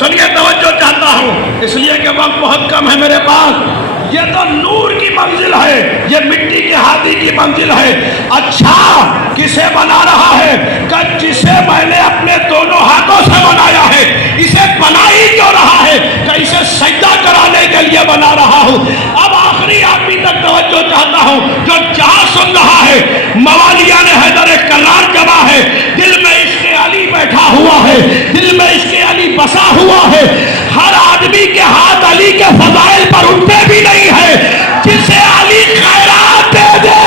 सुनिए, तवज्जो चाहता हूँ इसलिए कि वक्त बहुत कम है मेरे पास। ये तो नूर की मंजिल है, ये मिट्टी के हाथी की मंजिल है। अच्छा, किसे बना रहा है? कि जिसे मैंने अपने दोनों हाथों से बनाया है। इसे बना ही क्यों रहा है? कि इसे सजदा कराने के लिए बना रहा हूँ। अब आखिरी आदमी तक तवज्जो चाहता हूँ जो जहाँ सुन रहा है। मवालिया ने हैदर करार जमा है, दिल में इश्क़ अली बैठा हुआ है, दिल में इश्क़ अली बसा हुआ है। हर आदमी के हाथ अली के फजाइल पर उठते भी नहीं है, जिसे अली खैरात दे दे।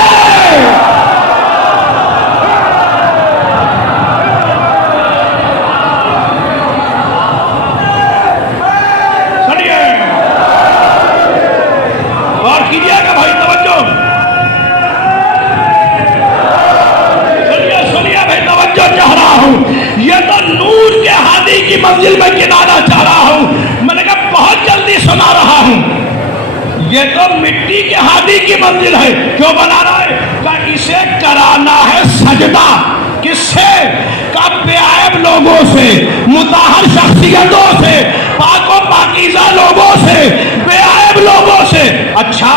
सुनिए और कीजिएगा भाई तवज्जो। सुनिए भाई, तवज्जो चाह रहा हूं। ये तो नूर के हादी की मंजिल में गिनाना चाह रहा हूं। मैंने कहा बहुत जल्दी सुना रहा हूं। ये तो मिट्टी के हादी की मंजिल है। क्यों बना रहा है? कि इसे कराना है सजदा। किससे? का बेआब लोगों से, मुताहर शख्सियतों से, पाको पाकीज़ा लोगों से, बेआब लोगों से। अच्छा,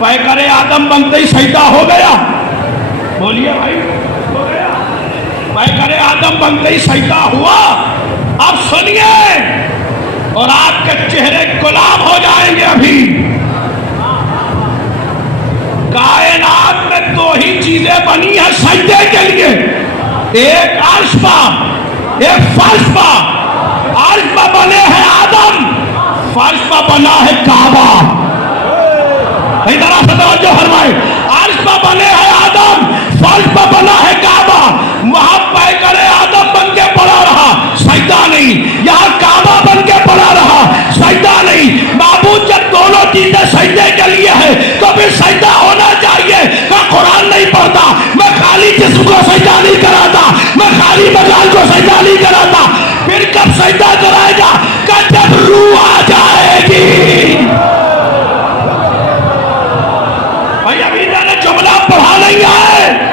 पैकरे आदम बनते ही सजदा हो गया? बोलिए भाई, हो गया? पैकरे आदम बनते ही सजदा हुआ? अब सुनिए, और आपके चेहरे गुलाब हो जाएंगे। अभी कायनात में दो ही चीजें बनी है सजदे के लिए, एक अर्श पर, एक फर्श पर। अर्श पर बने हैं आदम, फर्श पर बना है काबा। जरा से तवज्जो फरमाए। अर्श पर बने हैं आदम, फर्श पर बना है काबा। वहां पैकरे आदम बन के पड़ा रहा, सजदा नहीं। यहाँ काबा बन के पड़ा रहा, सजदा नहीं। माबूद जब दोनों चीजें सजदे के लिए है तो फिर सजदा होना चाहिए। का कुरान नहीं पढ़ता, मैं खाली जिस्म को सजदा नहीं कराता, मैं खाली मकान को सजदा नहीं कराता। फिर कब सजदा कराएगा? का जब रूह आ जाएगी। भाई अभी मैंने जुमला पढ़ा नहीं है,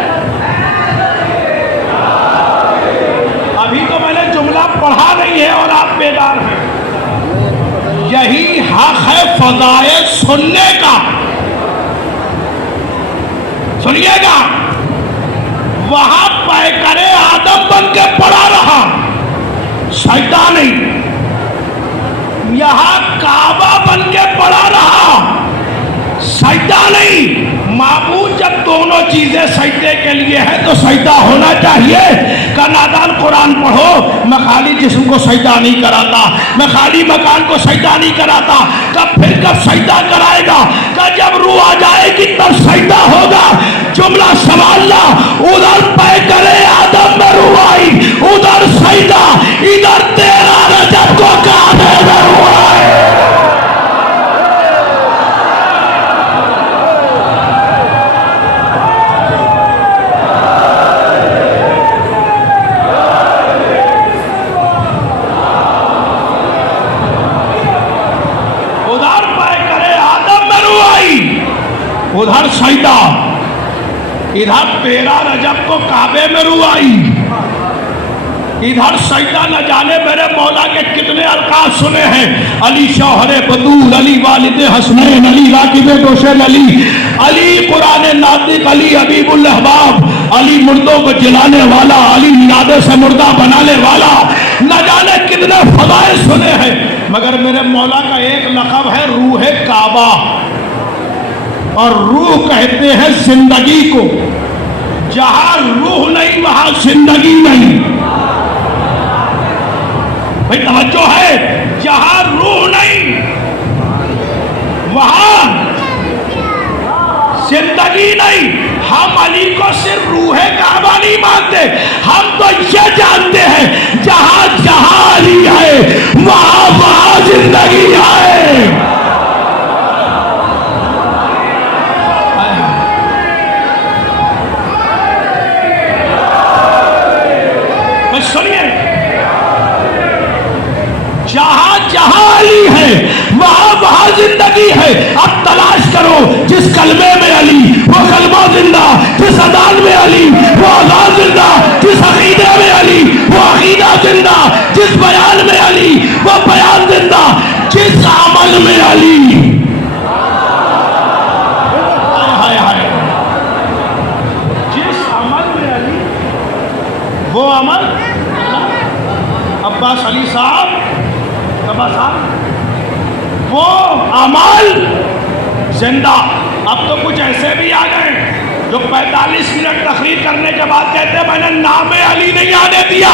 अभी तो मैंने जुमला पढ़ा नहीं है और आप बेदार हैं। यही हक है फजाइल सुनने का। सुनिएगा, वहां पैकरे आदम बन के पड़ा रहा, सजदा नहीं। यहां काबा बन के पड़ा रहा, सजदा नहीं। माबूद जब दोनों चीजें सजदे के लिए है तो सजदा होना चाहिए। का नादान कुरान पढ़ो, मैं खाली जिस्म को सजदा नहीं कराता, मैं खाली मकान को सजदा नहीं कराता। कब सजदा कराएगा? का जब रूह आ जाएगी तब सजदा होगा। जुमला सवालना, उधर पैकरे आदम में रूह आई, उधर सजदा, इधर तेरा रजब को काबे में रूह आई। उधर सजदा, इधर तेरा रजब को काबे में रूह आई। इधर सजदा न जाने मेरे मौला के कितने अल्काज सुने हैं। अली शौहरे बतूल, अली वालिद हसनैन, अली राकिबे दोशेन अली, अली कुरान नातिक, अली हबीबुल अहबाब, अली मुर्दों को जिलाने वाला, अली निरादे से मुर्दा बनाने वाला। न जाने कितने फजाइल सुने हैं, मगर मेरे मौला का एक लक़ब है रूह काबा। और रूह कहते हैं जिंदगी को। जहां रूह नहीं वहां जिंदगी नहीं। भाई तवज्जो है, जहां रूह नहीं वहां जिंदगी नहीं। हम अली को सिर्फ रूह काबा नहीं मानते, हम तो ये जानते हैं जहां जहां अली है वहां वहां जिंदगी है। सुनिए, जहां जहां अली है वहां वहां जिंदगी है। अब तलाश करो, जिस कलमे में अली वो कलमा जिंदा, जिस अदान में अली वो अदान जिंदा, जिस अकीदे में अली वो अकीदा जिंदा, जिस बयान में अली वो बयान जिंदा, जिस अमल में अली, हाय हाय, जिस अमल में अली, वो अमल अब्बास अली साहब, अब्बास साहब, वो अमल जिंदा। अब तो कुछ ऐसे भी आ गए जो 45 मिनट तकरीर करने के बाद कहते हैं मैंने नामे अली नहीं आने दिया,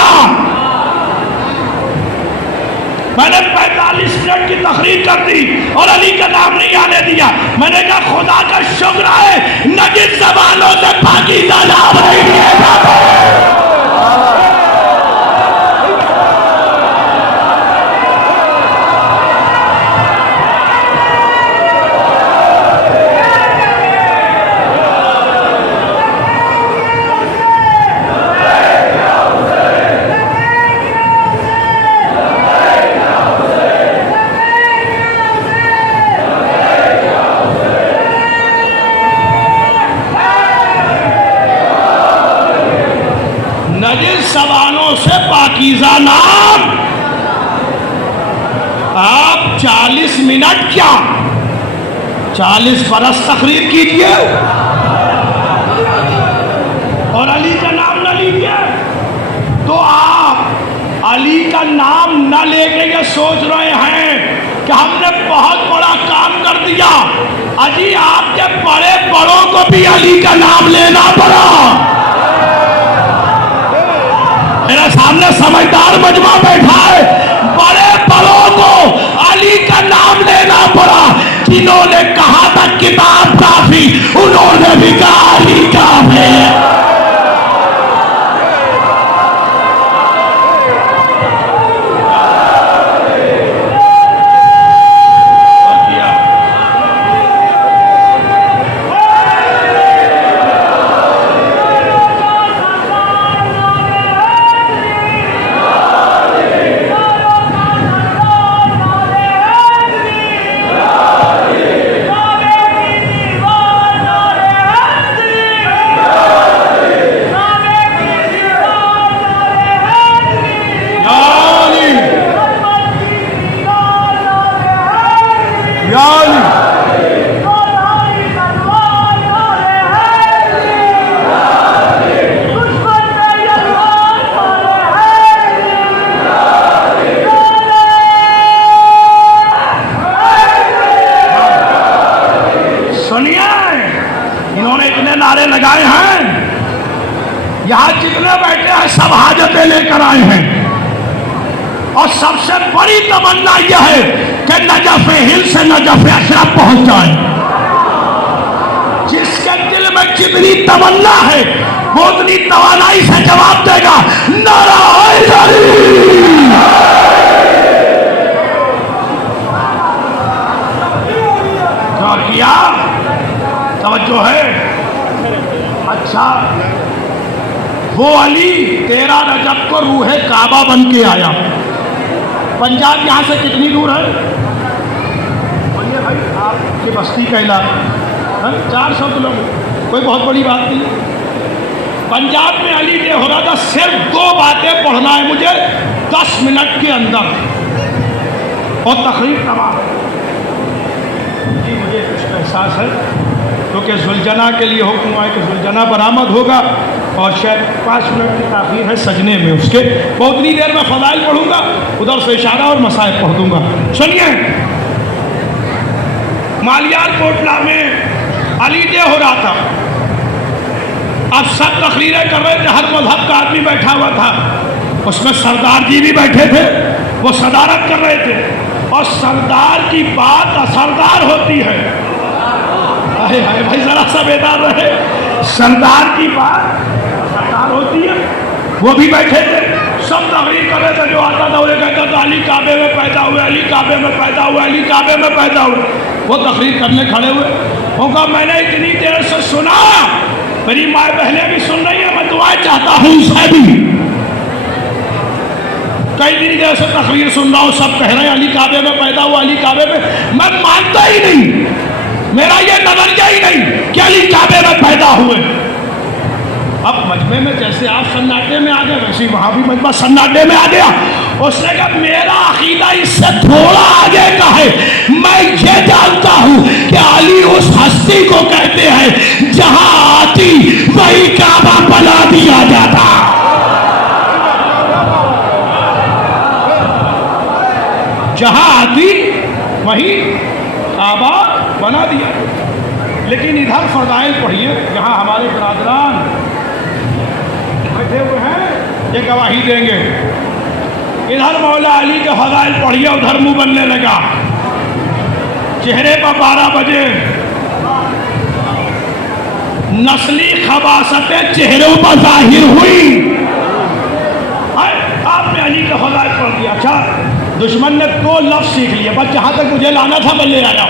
मैंने 45 मिनट की तकरीर कर दी और अली का नाम नहीं आने दिया। मैंने कहा खुदा का शुक्र है नजिस ज़बानों से पाकीज़ा नाम नहीं लिए जाते। ज़बानों से पाकीज़ा नाम। आप 40 मिनट क्या 40 बरस तकरीर कीजिए और अली का नाम न लीजिए, तो आप अली का नाम न लेके ये सोच रहे हैं कि हमने बहुत बड़ा काम कर दिया। अजी आपके बड़े बड़ों को भी अली का नाम लेना पड़ा। मेरे सामने समझदार मजमा बैठा है, बड़े बड़ों को अली का नाम लेना पड़ा। जिन्होंने कहा था किताब काफी, उन्होंने भी कहा अली काफी। लगाए हैं, यहां जितने बैठे हैं सब हाजतें लेकर आए हैं और सबसे बड़ी तमन्ना यह है कि नजफ हिंद से नजफ अशरफ पहुंच जाए। जिसके दिल में जितनी तमन्ना है वो उतनी तवानाई से जवाब देगा नारा हैदरी। किया तवज्जो है। अच्छा, वो अली 13 रजब को रूहे काबा बन के आया। पंजाब यहाँ से कितनी दूर है? बोलिए भाई, आपकी बस्ती का इलाका 400 किलोमीटर, कोई बहुत बड़ी बात नहीं। पंजाब में अली डे हो रहा था। सिर्फ 2 बातें पढ़ना है मुझे 10 मिनट के अंदर और तकरीर तमाम। जी मुझे कुछ एहसास है क्योंकि जुलजना के लिए हुक्म हुआ है कि जुलजना बरामद होगा और शायद 5 मिनट की ताख़ीर है सजने में उसके। बहुत उतनी देर में फ़ज़ाइल पढ़ूंगा, उधर से इशारा और मसाइल पढ़ दूंगा। सुनिए, मालियार कोटला में अली डे हो रहा था। अब सब तकरीरें कर रहे थे, हर मजहब का आदमी बैठा हुआ था। उसमें सरदार जी भी बैठे थे, वो सदारत कर रहे थे। और सरदार की बात असरदार होती है। अरे हाय भाई, जरा सा बेदार रहे। सरदार की बात असरदार होती है। वो भी बैठे थे, सब तकरीर कर रहे थे। जो आता था वो कहता था अली काबे में पैदा हुए, अली काबे में पैदा हुए, अली काबे में पैदा हुए। वो तकरीर करने खड़े हुए। वो कहा मैंने इतनी देर से सुना, मेरी माँ बहनें भी सुन रही है, मैं दुआएं चाहता हूँ उसे भी। कई दिन देर से तकरीर सुन रहा हूँ, सब कह रहे हैं अली काबे में पैदा हुआ, अली काबे में। मैं मानता ही नहीं, मेरा ये नजरिया ही नहीं कि अली काबे में पैदा हुए। अब मजमे में जैसे आप सन्नाटे में आ गए वैसे ही वहां भी मजमा सन्नाटे में आ गया। उसने कहा मेरा अकीदा इससे थोड़ा आगे का है। मैं ये जानता हूं कि अली उस हस्ती को कहते हैं जहां आती वही काबा बना दिया जाता। जहां आती वही काबा बना दिया। लेकिन इधर फज़ाइल पढ़िए, जहां हमारे बिरादरान बैठे हुए हैं ये गवाही देंगे। इधर मौला अली के फज़ाइल पढ़िए, उधर मुंह बनने लगा। चेहरे पर 12 बजे नस्ली खबासतें चेहरों पर जाहिर हुई। आपने अली का फज़ाइल पढ़ दिया। अच्छा, दुश्मन ने 2 लफ्ज़ सीख लिए, बस जहाँ तक मुझे लाना था मैं ले आया।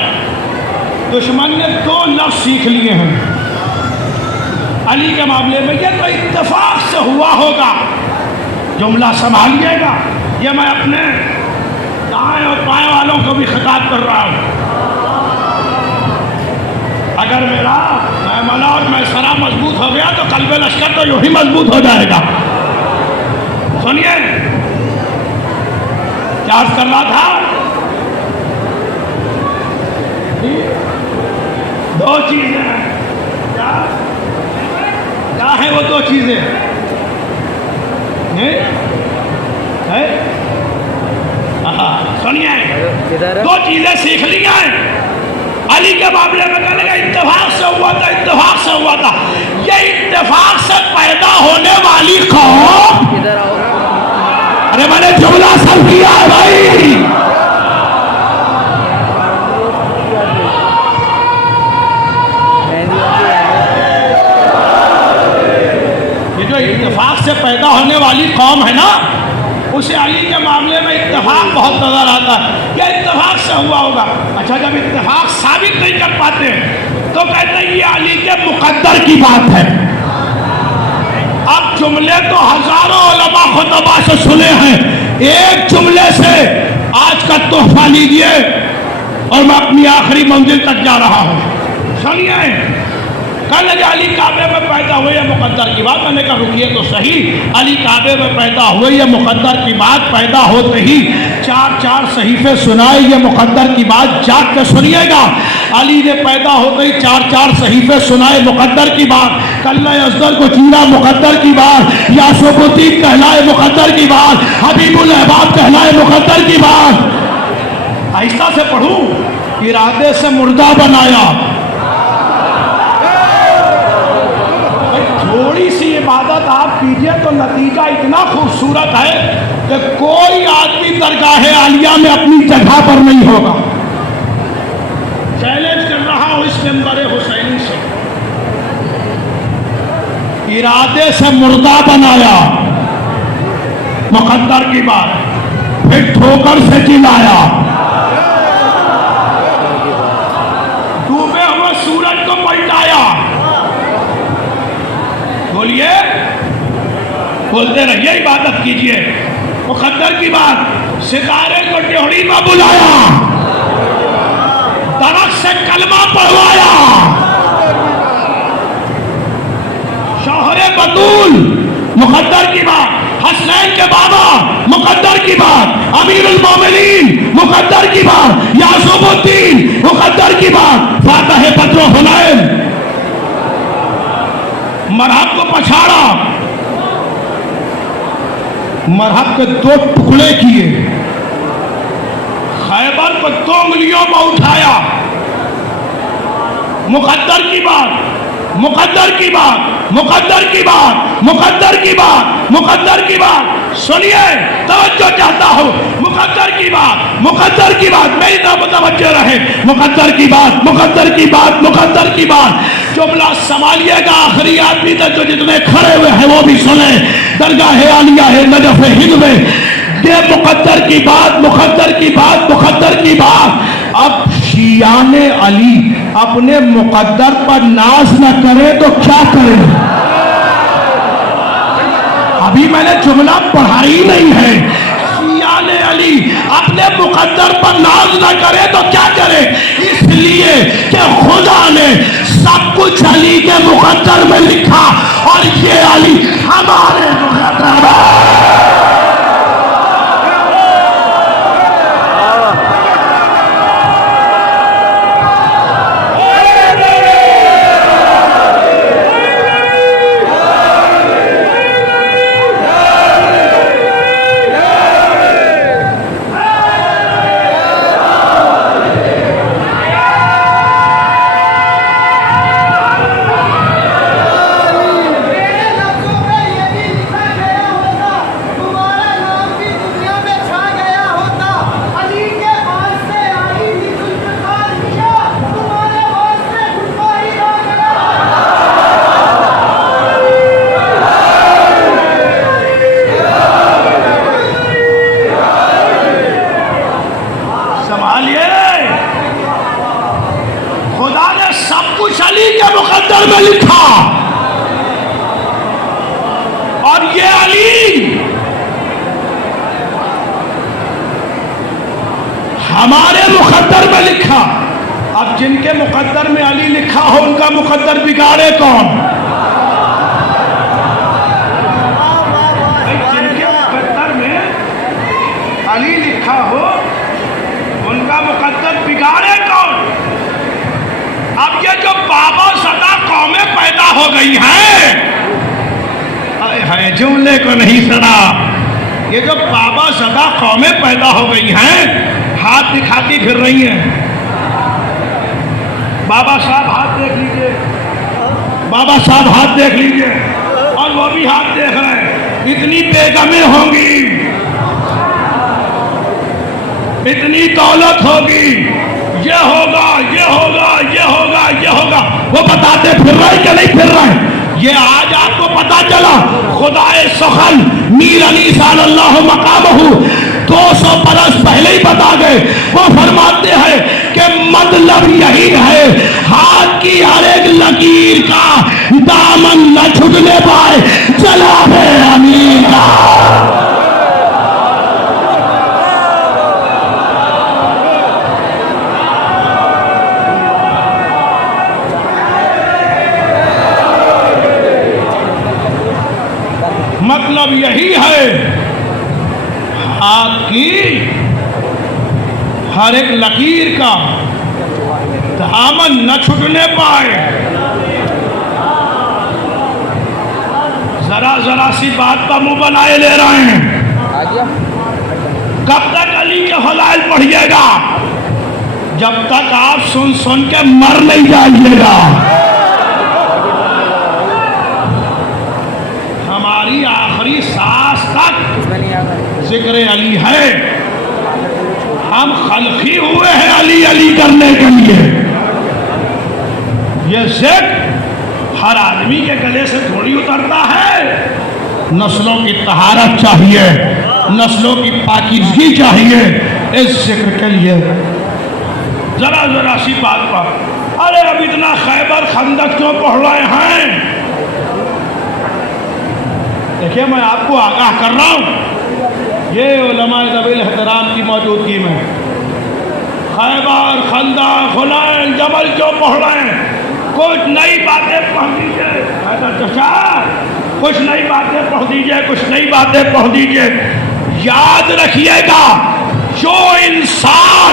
दुश्मन ने 2 लफ्ज़ सीख लिए हैं अली के मामले में। ये तो इत्तेफाक से हुआ होगा। जुमला संभालिएगा, ये मैं अपने दाएं और बाएं वालों को भी खिताब कर रहा हूँ। अगर मेरा मैमना और मैसरा मजबूत हो गया तो कल्बे लश्कर तो यूं ही मजबूत हो जाएगा। सुनिए क्या अर्ज कर रहा था। 2 चीजें हैं। क्या है वो 2 चीजें? सुनिए, 2 चीजें सीख ली हैं अली के मामले में। कहने का इत्तेफाक से हुआ था, इत्तेफाक से हुआ था। ये इत्तेफाक से पैदा होने वाली कौम, अरे मैंने जुमला सब किया है भाई। ये जो इत्तेफाक से पैदा होने वाली कौम है ना, उसे अली के मामले में इत्तेफाक बहुत नजर आता है। यह इत्तेफाक से हुआ होगा। अच्छा, जब इत्तेफाक साबित नहीं कर पाते तो कहते हैं ये अली के मुकद्दर की बात है। अब जुमले तो हजारों उलमा खुतबा से सुने हैं, एक जुमले से आज का तोहफा लीजिए और मैं अपनी आखिरी मंजिल तक जा रहा हूं। सुनिए, कल अली काबे में पैदा हुए ये मुकद्दर की बात। मैंने कहा रुकिए तो सही, अली काबे में पैदा हुए ये मुकद्दर की बात। पैदा होते ही 4 सहीफे सुनाए ये मुकद्दर की बात। जाग के सुनिएगा, अली ने पैदा होते ही 4 सहीफे सुनाए मुकद्दर की बात। कल्ला अज़दर को चीरा मुकद्दर की बात, यासूबुद्दीन कहलाए मुकद्दर की बात, हबीबुल अहबाब कहलाए मुकद्दर की बात। आहिस्ता से पढ़ूं। इरादे से मुर्दा बनाया। थोड़ी सी इबादत आप कीजिए तो नतीजा इतना खूबसूरत है कि कोई आदमी दरगाह आलिया में अपनी जगह पर नहीं होगा। चैलेंज कर रहा हूं इस मेंबर हुसैनी से। इरादे से मुर्दा बनाया मुकद्दर की बात, फिर ठोकर से चिल्लाया। डूबे हुए सूरज को पलटाया। बोलिए, बोलते रहिए, इबादत कीजिए। मुकद्दर की बात। सितारे को ड्योढ़ी में बुलाया, दरख्त से कलमा पढ़वाया। शौहरे बतूल मुकद्दर की बात। हसनैन के बाबा मुकद्दर की बात। अमीरुल मोमिनीन मुकद्दर की बात। यासूबुद्दीन मुकद्दर की बात। फातह बद्र हुनैन मरहब को पछाड़ा, मरहब के 2 टुकड़े किए, खैबर को 2 उंगलियों में उठाया। मुकद्दर की बात, मुकद्दर की बात, मुकद्दर की बात, मुकद्दर की बात, मुकद्दर की बात। सुनिए, तवज्जो चाहता हूं। मुकद्दर की बात, मुकद्दर की बात, मेरी तरफ तवज्जो रहे। मुकद्दर की बात, मुकद्दर की बात, मुकद्दर की बात। जुमला संभालिएगा, आखिरी आदमी तक जो जितने खड़े हुए हैं वो भी सुने। दरगाह आलिया है नजफ हिंद में, ये मुकद्दर की बात, मुकद्दर की बात, मुकद्दर की बात। अब शियाने अली अपने मुकद्दर पर नाज न करे तो क्या करें? अभी मैंने जुमला पढ़ा ही नहीं है। शियाने अली अपने मुकद्दर पर नाज न करे तो क्या करे? इसलिए कि खुदा ने सब कुछ अली के मुकद्दर में लिखा और ये अली हमारे मुकद्दर में। खुदा ने सब कुछ अली के मुकद्दर में लिखा और ये अली हमारे मुकद्दर में लिखा। अब जिनके मुकद्दर में अली लिखा हो उनका मुकद्दर बिगाड़े कौन? जिनके मुकद्दर में अली लिखा हो उनका मुकद्दर बिगाड़े कौन? अब ये जो बाबा सदा कौमें पैदा हो गई हैं, जुमले को नहीं सुना, ये जो बाबा सदा कौमें पैदा हो गई हैं हाथ दिखाती फिर रही हैं। बाबा साहब हाथ देख लीजिए, बाबा साहब हाथ देख लीजिए और वो भी हाथ देख रहे हैं। इतनी बेगमें होंगी, इतनी दौलत होगी, ये होगा ये होगा ये होगा ये होगा, वो बताते फिर रहे कि नहीं फिर रहे? ये आज आपको पता चला खुदाए सुखल मीर अली सल्लल्लाहु मकामहू 200 बरस पहले ही बता गए। वो फरमाते हैं कि मतलब यही है हाथ की हर एक लकीर का दामन न छूटने पाए जनाबे अमीर का। मतलब यही है आपकी हर एक लकीर का दामन न छूटने पाए। जरा जरा सी बात का मुंह बनाए ले रहे हैं। कब तक अली के फज़ाइल पढ़िएगा? जब तक आप सुन सुन के मर नहीं जाइएगा। हमारी आखिरी सांस तक जिक्र अली है। हम खल्की हुए हैं अली अली करने के लिए। ये जिक्र हर आदमी के गले से थोड़ी उतरता है। नस्लों की तहारत चाहिए, नस्लों की पाकीज़गी चाहिए। इस जिक्र के लिए जरा जरा सी बात पर, अरे अब इतना खैबर खंदक क्यों पढ़ रहे हैं? देखिए मैं आपको आगाह कर रहा हूँ, ये उलमाए ज़वील एहतराम की मौजूदगी में खैबर खंदक हुनैन जबल क्यों पढ़ रहे हैं? कुछ नई बातें पढ़ दीजिए चाचा, कुछ नई बातें पढ़ दीजिए, कुछ नई बातें पढ़ दीजिए। याद रखिएगा, जो इंसान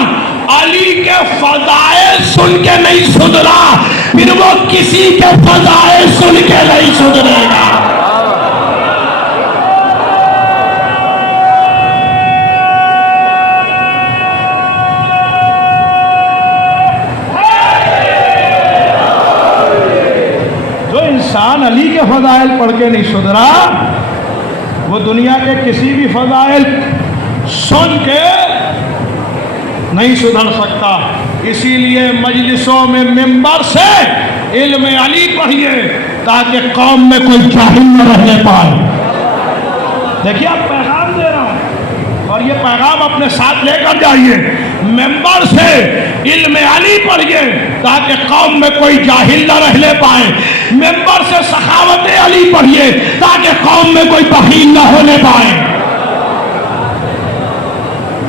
अली के फज़ाइल सुन के नहीं सुधरा फिर वो किसी के फज़ाइल सुन के नहीं सुधरेगा। इंसान अली के फज़ाइल पढ़ के नहीं सुधरा वो दुनिया के किसी भी फज़ाइल सुन के नहीं सुधर सकता। इसीलिए मजलिसों में मिंबर से इल्म अली पढ़िए ताकि कौम में कोई जाहिल न रहने पाए। देखिए आप पैगाम दे रहा हूँ और ये पैगाम अपने साथ लेकर जाइए। मिंबर से इल्म अली पढ़िए ताकि कौम में कोई जाहिल न रहने पाए। मिंबर से सखावत अली पढ़िए ताकि कौम में कोई बखील न होने पाए।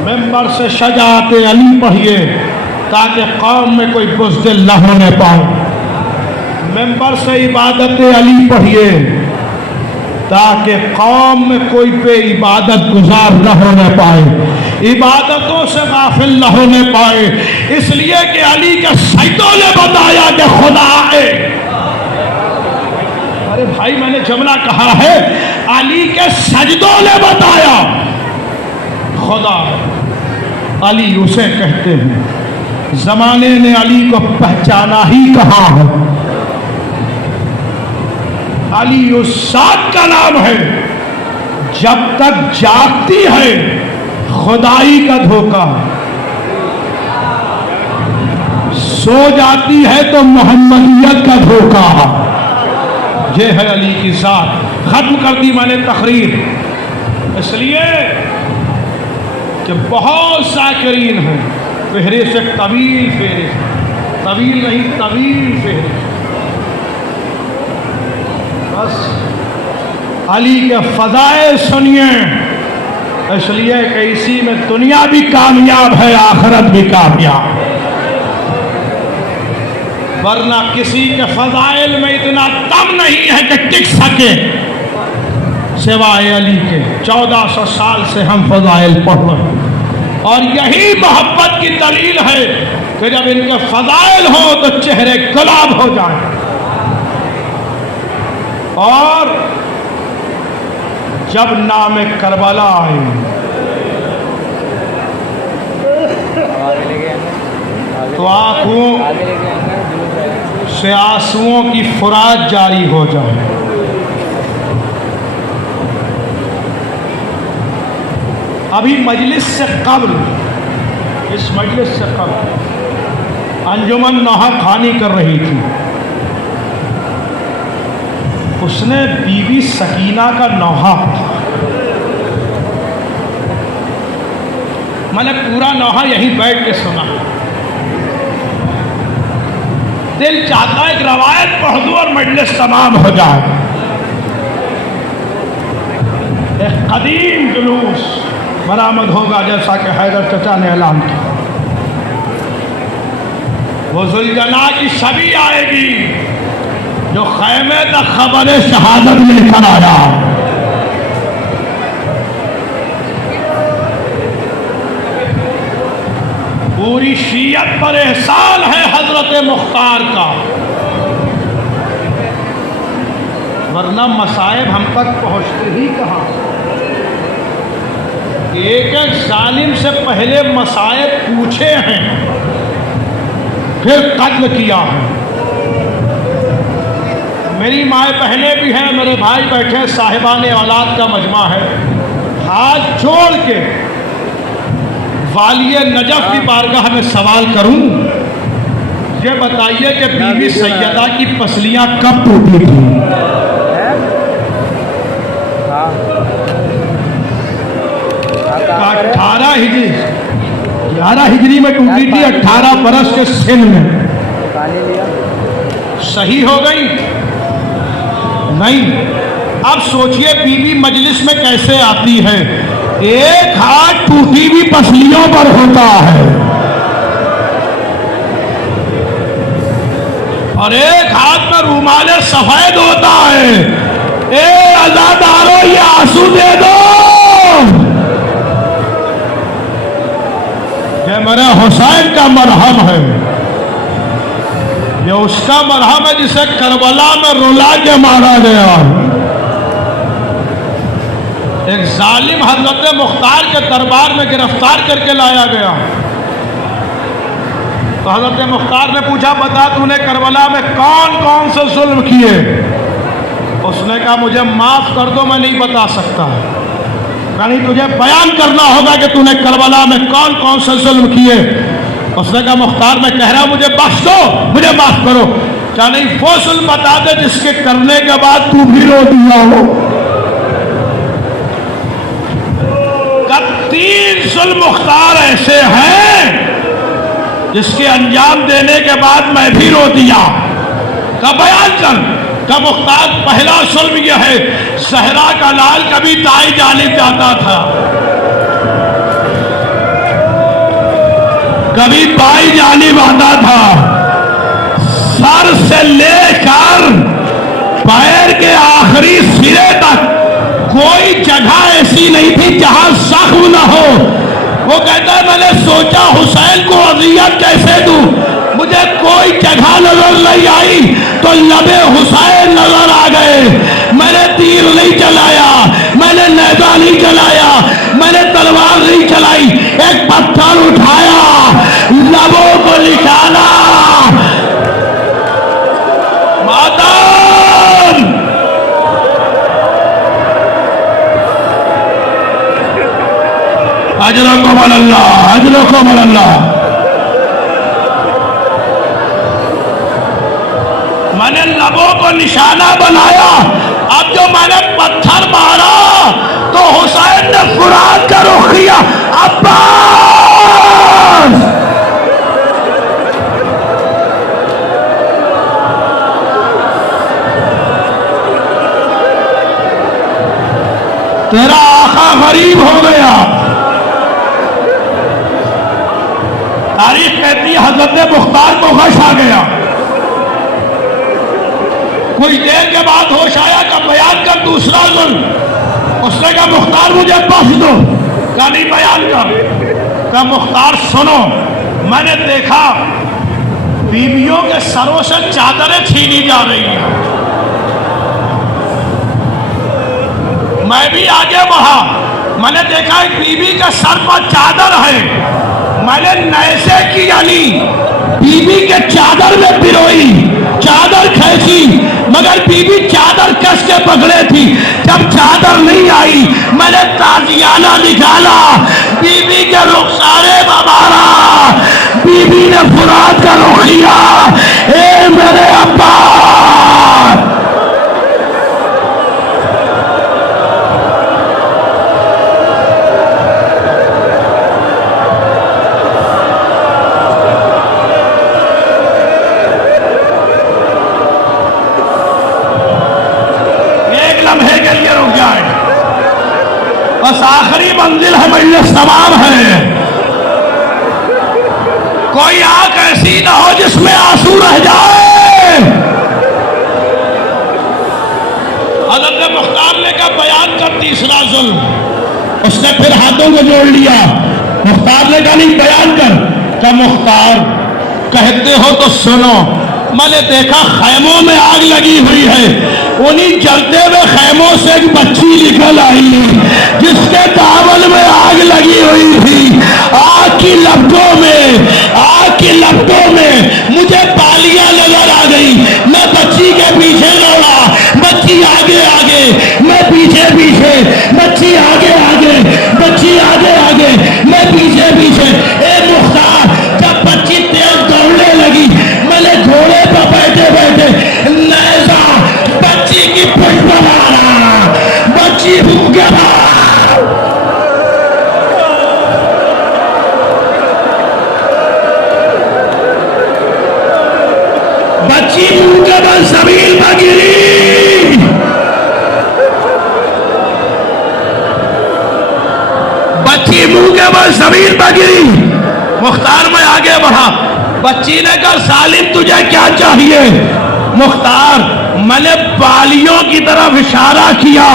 मिंबर से शजाअत अली पढ़िए ताकि कौम में कोई बुज़दिल न होने पाए। मेंबर से इबादत अली पढ़िए ताकि कौम में कोई पे इबादत गुजार न होने पाए, इबादतों से गाफिल न होने पाए, इसलिए कि अली के सैयदों ने बताया कि खुदा है। अरे भाई मैंने जुमला कहा है, अली के सजदों ने बताया खुदा। अली उसे कहते हैं, जमाने ने अली को पहचाना ही कहाँ है। अली उस साथ का नाम है जब तक जागती है खुदाई का धोखा, सो जाती है तो मोहम्मदियत का धोखा। ये है अली की साथ। खत्म कर दी मैंने तकरीर, इसलिए कि बहुत साकिरीन हैं। फेहरिस्त एक तवील फेहरिस्त, तवील नहीं तवील फेहरिस्त। बस अली के फजाए सुनिए, इसलिए कि इसी में दुनिया भी कामयाब है, आखिरत भी कामयाब। वरना किसी के फजाइल में इतना दम नहीं है कि टिक सके सिवाय अली के। 1400 साल से हम फजाइल पढ़ रहे हैं, और यही मोहब्बत की दलील है कि जब इनके फजाइल हो तो चेहरे गुलाब हो जाए। और जब नाम करबला आए तो आंखों से आंसुओं की फुरात जारी हो जाए। अभी मजलिस से कब्ल, इस मजलिस से कब्ल अंजुमन नहा खानी कर रही थी। उसने बीवी सकीना का नौहा, मैंने पूरा नौहा यहीं बैठ के सुना। दिल चाहता है एक रवायत पढ़ दूं और मजलिस तमाम हो जाए। एक कदीम जुलूस बरामद होगा, जैसा कि हैदर चचा ने ऐलान किया। वो जुलजना की सभी आएगी जो खैमे तक खबर शहादत लेकर आया। पूरी शीयत पर एहसान है हजरत मुख्तार का, वरना मसाइब हम तक पहुंचते ही कहाँ। एक एक जालिम से पहले मसाइब पूछे हैं, फिर कत्ल किया है। मेरी माए बहनें भी हैं, मेरे भाई बैठे, साहिबाने औलाद का मजमा है। हाथ जोड़ के वालिय नजफ की बारगाह में सवाल करूं, ये बताइए कि बीवी सैयदा की पसलियां कब टूटी थी? 18 हिजरी, 11 हिजरी में टूटी थी, 18 बरस के सिन में। सही हो गई? नहीं। अब सोचिए बीवी मजलिस में कैसे आती है। एक हाथ टूटी हुई पसलियों पर होता है और एक हाथ में रुमाले सफेद होता है। ए आजादारों, ये आंसू दे दो, ये मेरे हुसैन का मरहम है, ये उसका मरहम है जिसे करबला में रुला के मारा गया। एक जालिम हजरत मुख्तार के दरबार में गिरफ्तार करके लाया गया। तो हजरत मुख्तार ने पूछा, बता तूने करबला में कौन कौन से जुल्म किए? उसने कहा, मुझे माफ कर दो, मैं नहीं बता सकता, यानी तुझे बयान करना होगा कि तूने करबला में कौन कौन से जुल्म किए। उसने कहा, मुख्तार मैं कह रहा हूं, मुझे बख्श दो, मुझे माफ करो। क्या नहीं वो जुल्म बता दे जिसके करने के बाद तू भी रो दिया हो। 3 जुल्म मुख्तार ऐसे हैं जिसके अंजाम देने के बाद मैं भी रो दिया। का बयान कर। का मुख्तार पहला जुल्म यह है, सहरा का लाल कभी दाई जानिब जाता था, कभी बाई जानिब आता था। सर से लेकर पैर के आखिरी सिरे तक कोई जगह ऐसी नहीं थी जहां जख्म न हो। वो कहता है मैंने सोचा हुसैन को अजियत कैसे दूं, मुझे कोई जगह नजर नहीं आई तो लबे हुसैन नजर आ गए। मैंने तीर नहीं चलाया, मैंने नेजा नहीं चलाया, मैंने तलवार नहीं चलाई, एक पत्थर उठाया, लबों को निशाना, मातम। अजरकुम अल्लाह, अजरकुम अल्लाह। मैंने लबों को निशाना बनाया। अब जो मैंने पत्थर मारा तो हुसैन ने फुरात का रुख किया। अब्बास, तेरा आका गरीब हो गया। तारीख कहती है हजरत मुख्तार को गश आ गया। कुछ देर के बाद होश आया का बयान कर दूसरा जुल्म। उसने कहा मुख्तार मुझे बख्श दो। का नहीं बयान कर। का मुख्तार सुनो, मैंने देखा बीवियों के सरों से चादरें छीनी जा रही हैं। मैं भी आगे बढ़ा, मैंने देखा एक बीवी के सर पर चादर है। मैंने नैसे की यानी बीवी के चादर में पिरोई, चादर खींची, मगर बीवी चादर कस के पकड़े थी। जब चादर नहीं आई मैंने ताजियाना निकाला, बीवी के रुखसारे बमारा, बीवी ने फुरात का रुख किया। ए मेरे अब्बा, बस आखिरी मंजिल है, मजलिस तमाम है। कोई आंख ऐसी ना हो जिसमें आंसू रह जाए। हज़रत मुख्तार ने का बयान कर तीसरा जुल्म। उसने फिर हाथों को जोड़ लिया। मुख्तार ने कहा नहीं बयान कर। क्या मुख्तार कहते हो तो सुनो। मैंने देखा खैमों में आग लगी हुई है, उन्हीं जलते हुए खैमों से एक बच्ची निकल आई जिसके दामन में आग लगी हुई थी। आग की लपटों में, आग की लपटों में मुझे बालियां नजर आ गई। मैं बच्ची के पीछे दौड़ा, बच्ची आगे आगे, मैं पीछे पीछे, बच्ची आगे आगे, बच्ची आगे आगे, मैं पीछे पीछे। ए मुख्तार, जब बच्ची तेज दौड़ने लगी मैंने घोड़े पर बैठे बैठे नैजा बच्ची की पुष्प मारा, बच्ची भूखे बच्ची भूखे बल जमीन पर गिरी। बच्ची भूखे बल जमीन पर गिरी। मुख्तार में आगे बढ़ा। बच्ची ने कहा सालिम तुझे क्या चाहिए। मुख्तार, मैंने बालियों की तरफ इशारा किया।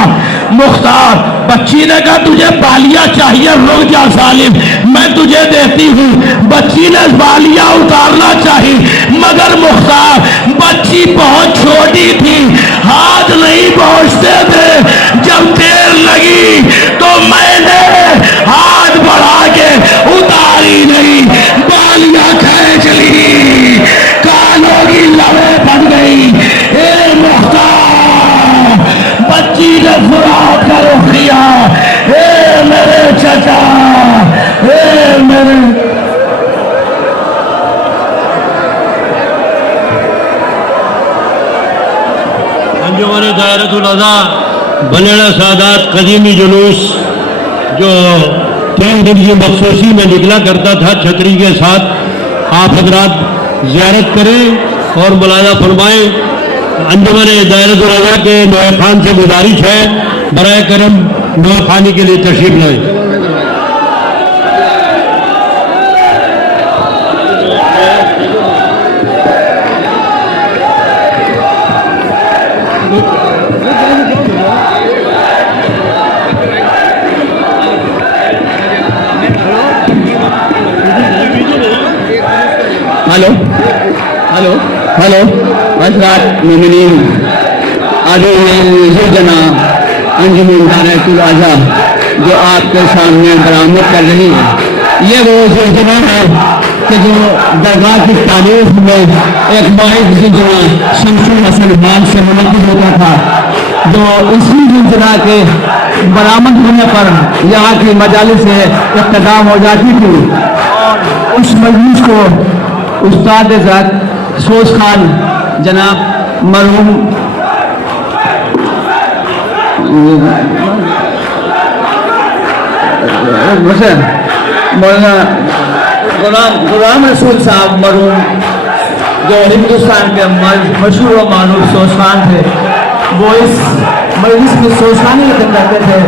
मुख्तार, बच्ची ने कहा तुझे बालियां चाहिए, रुक जा सालिम मैं तुझे देती हूँ। बच्ची ने बालियां उतारना चाहिए, मगर मुख्तार बच्ची बहुत छोटी थी, हाथ नहीं पहुंचते थे। जब देर लगी तो मैंने हाथ बढ़ा के उतारी नहीं, बालियां खींच ली, कानों की लवें बन गई। ए मुख्तार, बच्ची ने फुरात का रुख किया। ए मेरे चचा, ए मेरे अंजुमन दायरतुल अज़ा बलेड़ा सादात कदीमी जुलूस जो 3 दिन की मखसूसी में निकला करता था छतरी के साथ, आप हजरात ज़ियारत करें और मुलाज़ा फरमाएं। अंजुमन दायरतुल अज़ा के नौए खान से गुजारिश है बराए करम नौए खानी के लिए तशरीफ लाएं। हेलो हेलो हेलो हज़रात मोमिनीन अभी ये जना अंजुमन दायरतुल आज़ा जो आपके सामने बरामद कर रही है, ये वो जना है कि जो दरगाह की तारीफ में एक वाहिद जना शमशुल हसन खान से मुनक़िद होता था, जो इसी जना के बरामद होने पर यहाँ की मजालिस से इख्तिताम हो जाती थी। और उस मजलिस को उस्ताद ज़ात सोज खान जनाब मरहूम मौलाना गुलाम रसूल साहब मरहूम जो हिंदुस्तान के मशहूर व मारूफ सोजखान थे, वो इस मजलिस में सोजखानी करते थे।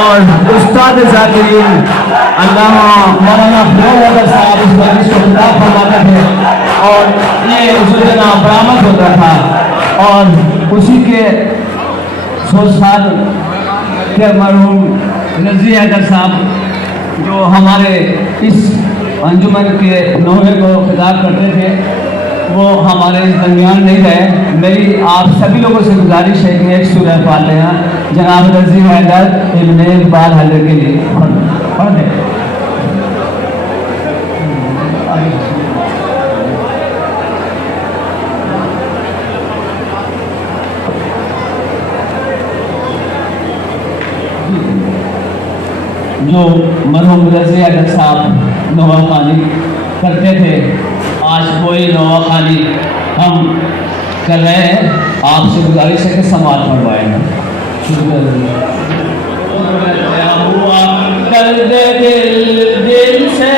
और उस्ताद ज़ाकिरीन अल्लामा मौलाना फरोग अहमद साहब इस मजलिस को खिताब फरमाते थे और ये जना बरामद होता था। और उसी के सोजखान के मरहूम रज़ी हैदर साहब जो हमारे इस अंजुमन के नोहे को खिताब करते थे, वो हमारे इस दरमियान नहीं रहे। मेरी आप सभी लोगों से गुजारिश है कि एक सूरह फातिहा जनाब रज़ी हैदर इब्न इकबाल हैदर के लिए पढ़ दें। जो मरहूम रज़ी हैदर साहब नवाखानी करते थे, आज वही नवाखानी हम कर रहे हैं। आपसे गुजारिश है कि समाज फरमाएगा। हुआ कर दे दिल से